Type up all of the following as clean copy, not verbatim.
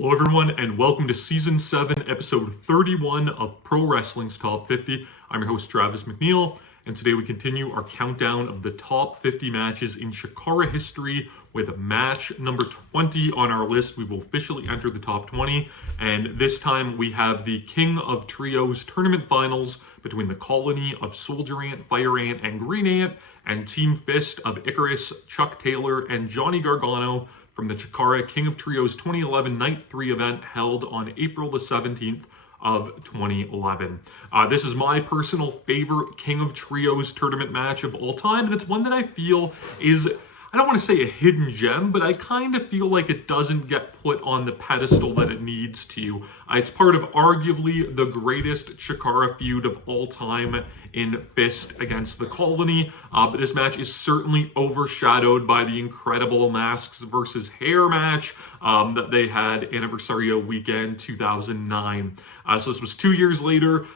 Hello everyone and welcome to Season 7, Episode 31 of Pro Wrestling's Top 50. I'm your host Travis McNeil, and today we continue our countdown of the top 50 matches in CHIKARA history with match number 20 on our list. We've officially entered the top 20, and this time we have the King of Trios tournament finals between the Colony of Soldier Ant, Fire Ant, and Green Ant, and Team Fist of Icarus, Chuck Taylor, and Johnny Gargano from the CHIKARA King of Trios 2011 Night 3 event held on April the 17th of 2011. This is my personal favorite King of Trios tournament match of all time, and it's one that I feel is, I don't want to say a hidden gem, but I kind of feel like it doesn't get put on the pedestal that it needs to. It's part of arguably the greatest CHIKARA feud of all time in Fist against the Colony, but this match is certainly overshadowed by the incredible Masks versus Hair match that they had Anniversario Weekend 2009. So this was 2 years later.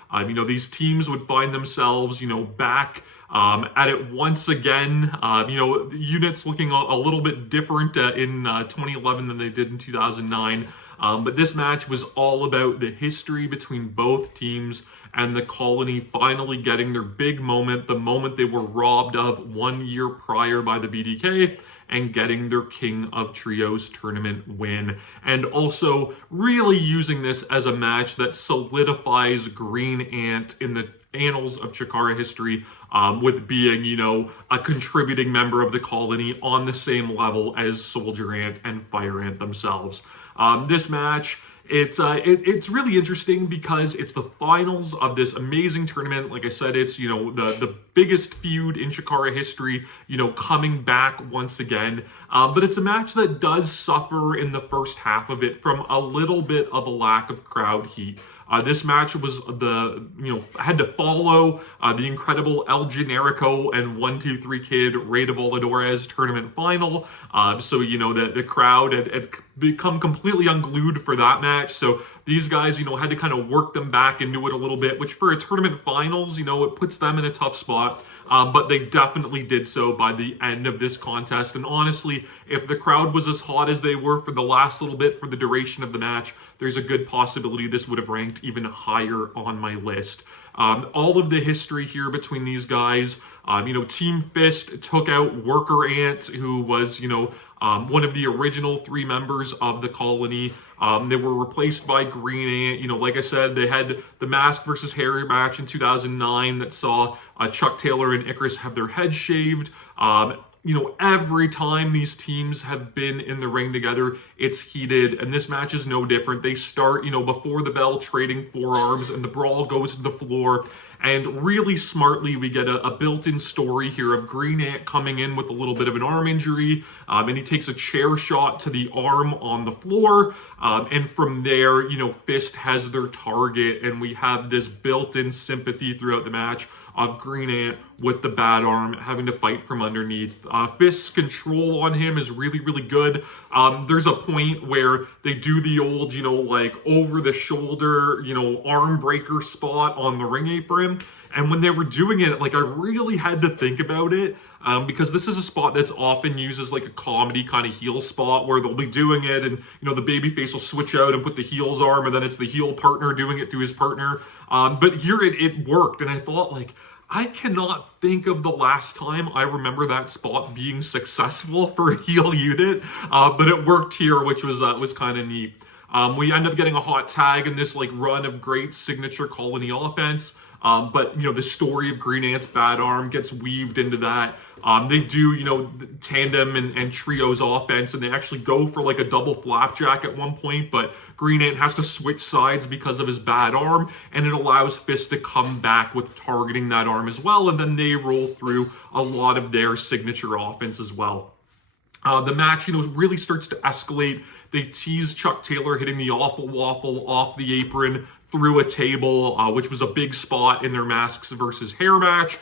These teams would find themselves, back at it once again. The units looking a little bit different in 2011 than they did in 2009. But this match was all about the history between both teams and the Colony finally getting their big moment, the moment they were robbed of 1 year prior by the BDK, and getting their King of Trios tournament win. And also really using this as a match that solidifies Green Ant in the annals of CHIKARA history, with being, a contributing member of the Colony on the same level as Soldier Ant and Fire Ant themselves. This match, it's really interesting because it's the finals of this amazing tournament. Like I said, it's, the biggest feud in CHIKARA history, coming back once again. But it's a match that does suffer in the first half of it from a little bit of a lack of crowd heat. This match was had to follow the incredible El Generico and 1-2-3 Kid Rey de Voladores tournament final. So, the crowd had become completely unglued for that match. So these guys, had to kind of work them back into it a little bit, which for a tournament finals, it puts them in a tough spot. But they definitely did so by the end of this contest. And honestly, if the crowd was as hot as they were for the last little bit for the duration of the match, there's a good possibility this would have ranked even higher on my list. All of the history here between these guys, Team Fist took out Worker Ant, who was, one of the original 3 members of the Colony. They were replaced by Green Ant. Like I said, they had the Mask versus Hair match in 2009 that saw Chuck Taylor and Icarus have their heads shaved. Every time these teams have been in the ring together, it's heated, and this match is no different. They start, before the bell, trading forearms, and the brawl goes to the floor. And really smartly, we get a built-in story here of Green Ant coming in with a little bit of an arm injury, and he takes a chair shot to the arm on the floor. And from there, Fist has their target, and we have this built-in sympathy throughout the match of Green Ant with the bad arm having to fight from underneath. Fist's control on him is really, really good. There's a point where they do the old, over the shoulder, arm breaker spot on the ring apron. And when they were doing it, I really had to think about it, because this is a spot that's often used as a comedy kind of heel spot where they'll be doing it and, the babyface will switch out and put the heel's arm, and then it's the heel partner doing it to his partner. But here it worked, and I thought, I cannot think of the last time I remember that spot being successful for a heel unit, but it worked here, which was kind of neat. We end up getting a hot tag in this run of great signature Colony offense. But, the story of Green Ant's bad arm gets weaved into that. They do, tandem and trios offense, and they actually go for a double flapjack at one point, but Green Ant has to switch sides because of his bad arm, and it allows Fist to come back with targeting that arm as well, and then they roll through a lot of their signature offense as well. The match, really starts to escalate. They tease Chuck Taylor hitting the awful waffle off the apron through a table, which was a big spot in their Masks versus Hair match.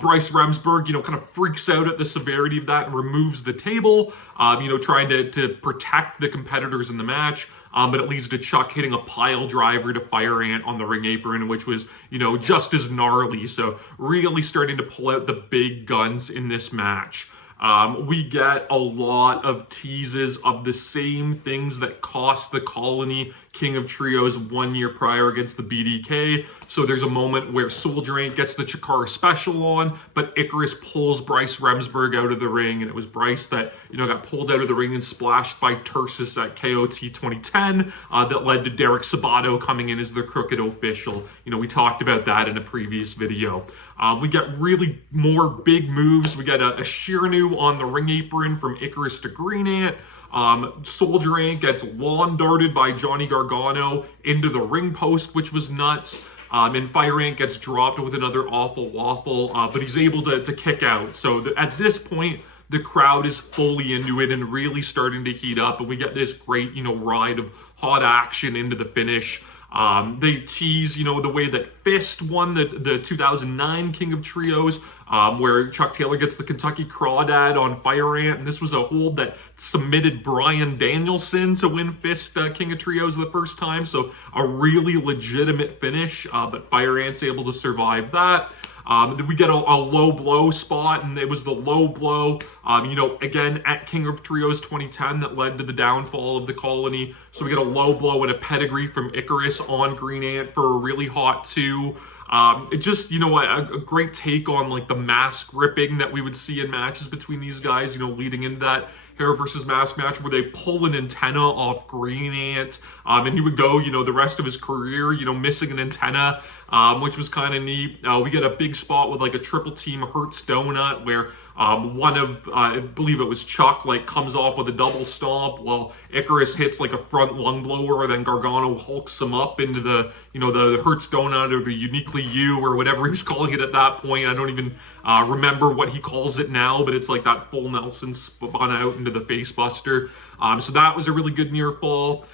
Bryce Remsburg, kind of freaks out at the severity of that and removes the table, trying to protect the competitors in the match. But it leads to Chuck hitting a pile driver to Fire Ant on the ring apron, which was, just as gnarly. So really starting to pull out the big guns in this match. We get a lot of teases of the same things that cost the Colony King of Trios 1 year prior against the BDK. So there's a moment where Soldier Ant gets the Chikara special on, but Icarus pulls Bryce Remsburg out of the ring, and it was Bryce that, got pulled out of the ring and splashed by Tursus at KOT 2010 that led to Derek Sabato coming in as the crooked official. We talked about that in a previous video. We get really more big moves. We get a Shiranu on the ring apron from Icarus to Green Ant. Soldier Ant gets lawn darted by Johnny Gargano into the ring post, which was nuts. And Fire Ant gets dropped with another awful waffle, but he's able to kick out. So at this point, the crowd is fully into it and really starting to heat up, and we get this great, ride of hot action into the finish. They tease, the way that Fist won the 2009 King of Trios, where Chuck Taylor gets the Kentucky Crawdad on Fire Ant, and this was a hold that submitted Bryan Danielson to win Fist King of Trios the first time, so a really legitimate finish, but Fire Ant's able to survive that. We get a low blow spot, and it was the low blow, again, at King of Trios 2010 that led to the downfall of the Colony. So we get a low blow and a pedigree from Icarus on Green Ant for a really hot 2. It just, a great take on like the mask ripping that we would see in matches between these guys, leading into that hair versus mask match where they pull an antenna off Green Ant, and he would go, the rest of his career, missing an antenna, which was kind of neat. We get a big spot with like a triple team Hertz donut where one of, I believe it was Chuck, like comes off with a double stomp while Icarus hits like a front lung blower, then Gargano hulks him up into the, the Hertz donut or the Uniquely You or whatever he was calling it at that point. I don't even remember what he calls it now, but it's like that full Nelson spun out into the face buster. So that was a really good near fall.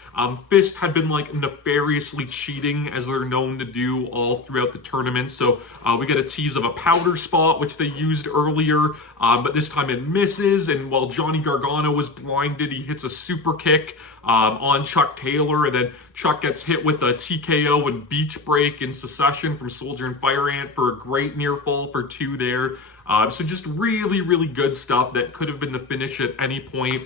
Fist had been like nefariously cheating, as they're known to do all throughout the tournament. So we get a tease of a powder spot, which they used earlier, but this time it misses. And while Johnny Gargano was blinded, he hits a super kick on Chuck Taylor, and then Chuck gets hit with a TKO and beach break in succession from Soldier and Fire Ant for a great near fall for 2 there. So just really, really good stuff that could have been the finish at any point.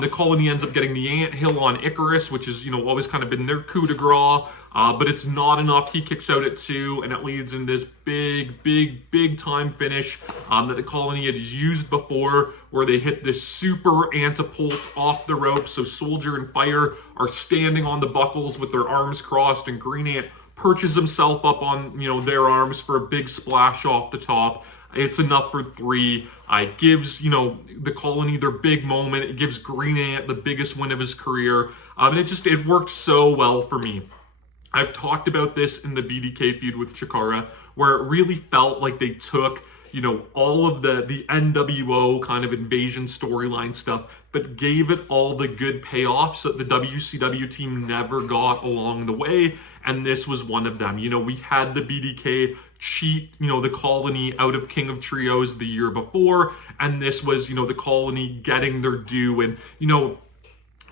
The Colony ends up getting the anthill on Icarus, which is, always kind of been their coup de grace, but it's not enough. He kicks out at 2, and it leads in this big time finish that the Colony had used before, where they hit this super antipult off the rope. So Soldier and Fire are standing on the buckles with their arms crossed, and Green Ant perches himself up on, their arms for a big splash off the top. It's enough for 3. It gives, the Colony their big moment. It gives Green Ant the biggest win of his career. And it worked so well for me. I've talked about this in the BDK feud with Chikara, where it really felt like they took, all of the NWO kind of invasion storyline stuff, but gave it all the good payoffs that the WCW team never got along the way. And this was one of them. We had the BDK cheat, the Colony out of King of Trios the year before, and this was, the Colony getting their due. And,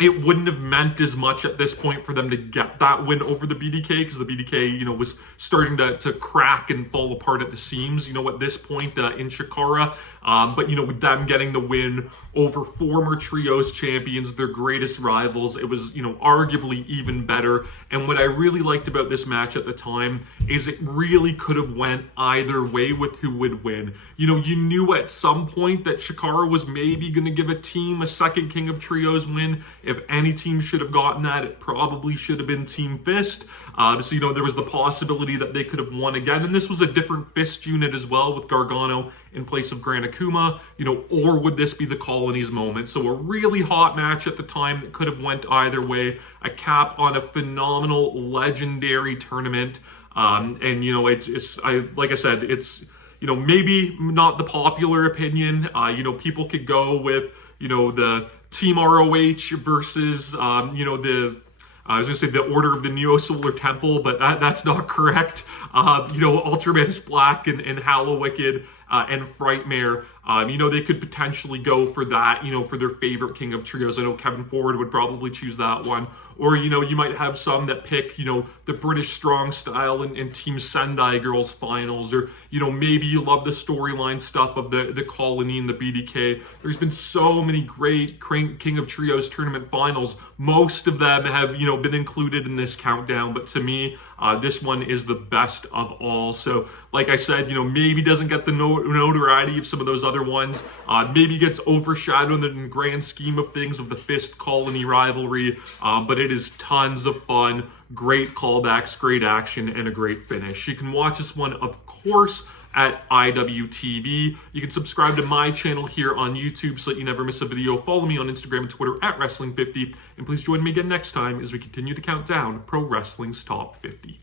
it wouldn't have meant as much at this point for them to get that win over the BDK, because the BDK, was starting to crack and fall apart at the seams, at this point in Chikara. But, with them getting the win over former Trios champions, their greatest rivals, it was, arguably even better. And what I really liked about this match at the time is it really could have went either way with who would win. You knew at some point that Chikara was maybe going to give a team a second King of Trios win. If any team should have gotten that, it probably should have been Team Fist. So, there was the possibility that they could have won again. And this was a different Fist unit as well, with Gargano in place of Gran Akuma, or would this be the Colony's moment? So a really hot match at the time that could have went either way, a cap on a phenomenal, legendary tournament. Like I said, it's, maybe not the popular opinion. People could go with, the Team ROH versus, I was going to say the Order of the Neo-Solar Temple, but that's not correct. Ultramantis Black and Hallow Wicked and Frightmare. They could potentially go for that, for their favorite King of Trios. I know Kevin Ford would probably choose that one. Or, you might have some that pick, the British Strong Style and Team Sendai Girls Finals. Or, maybe you love the storyline stuff of the Colony and the BDK. There's been so many great King of Trios tournament finals. Most of them have, been included in this countdown. But to me, this one is the best of all. So, like I said, maybe doesn't get the notoriety of some of those other ones. Maybe gets overshadowed in the grand scheme of things of the Fist Colony rivalry. But it is tons of fun, great callbacks, great action, and a great finish. You can watch this one, of course, at IWTV. You can subscribe to my channel here on YouTube so that you never miss a video. Follow me on Instagram and Twitter at Wrestling50. And please join me again next time as we continue to count down Pro Wrestling's Top 50.